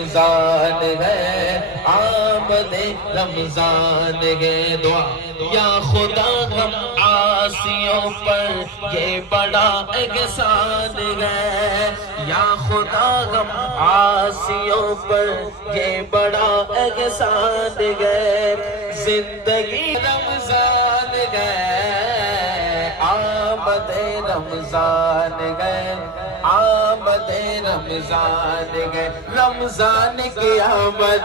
رمضان ہے، آمد رمضان ہے۔ دعا یا خدا ہم عاصیوں پر یہ بڑا احسان ہے، یا خدا ہم عاصیوں پر یہ بڑا احسان ہے۔ زندگی رمضان ہے، آمد رمضان ہے، آمد رمضان ہے۔ رمضان کی آمد،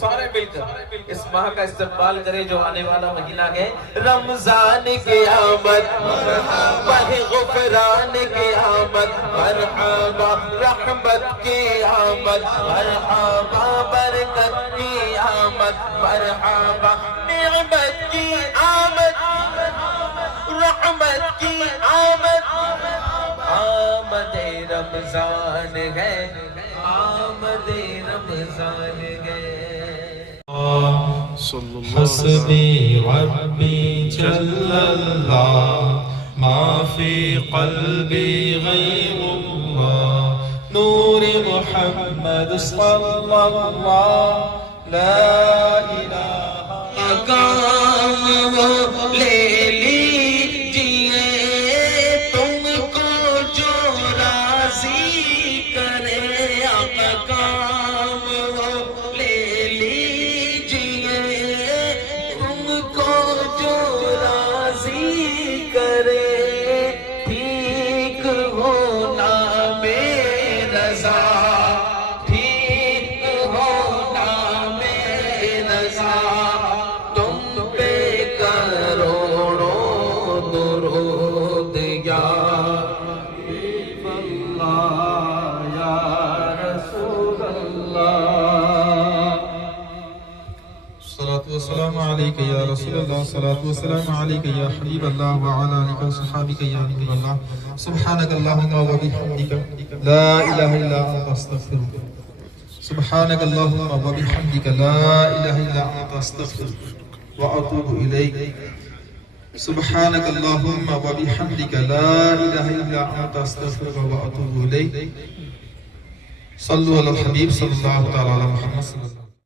سارے مل کر اس ماہ کا استقبال کرے جو آنے والا مہینہ ہے۔ رمضان کی آمد، بر غفران کی آمد، مرحبا رحمت کی آمد، مرحبا برکت کی آمد، مرحبا نعمت کی آمد، رحمت کی آمد۔ آمد رمضان ہے، آمد رمضان ہے۔ حسبي ربي جل الله ما في قلبي غير الله نور محمد صلى الله لا إله کام وہ لے لیجئے تم کو جو راضی کرے، آقا کام وہ لے لیجئے تم کو جو راضی کرے، ٹھیک ہونا بے رضا، ٹھیک ہونا بے رضا، تم پہ کروڑوں درود یا حبیب اللہ یا رسول اللہ۔ الصلاة والسلام عليك يا رسول الله، الصلاة والسلام عليك يا حبيب الله وعلى آلك وصحابك يا نور الله. سبحانك اللهم وبحمدك لا إله إلا أنت أستغفرك. سبحانك اللهم وبحمدك لا إله إلا أنت أستغفرك وأتوب إليك. سبحانك اللهم وبحمدك لا إله إلا أنت أستغفرك وأتوب إليك. صلوا على الحبيب صلى الله على محمد صلى الله عليه وسلم.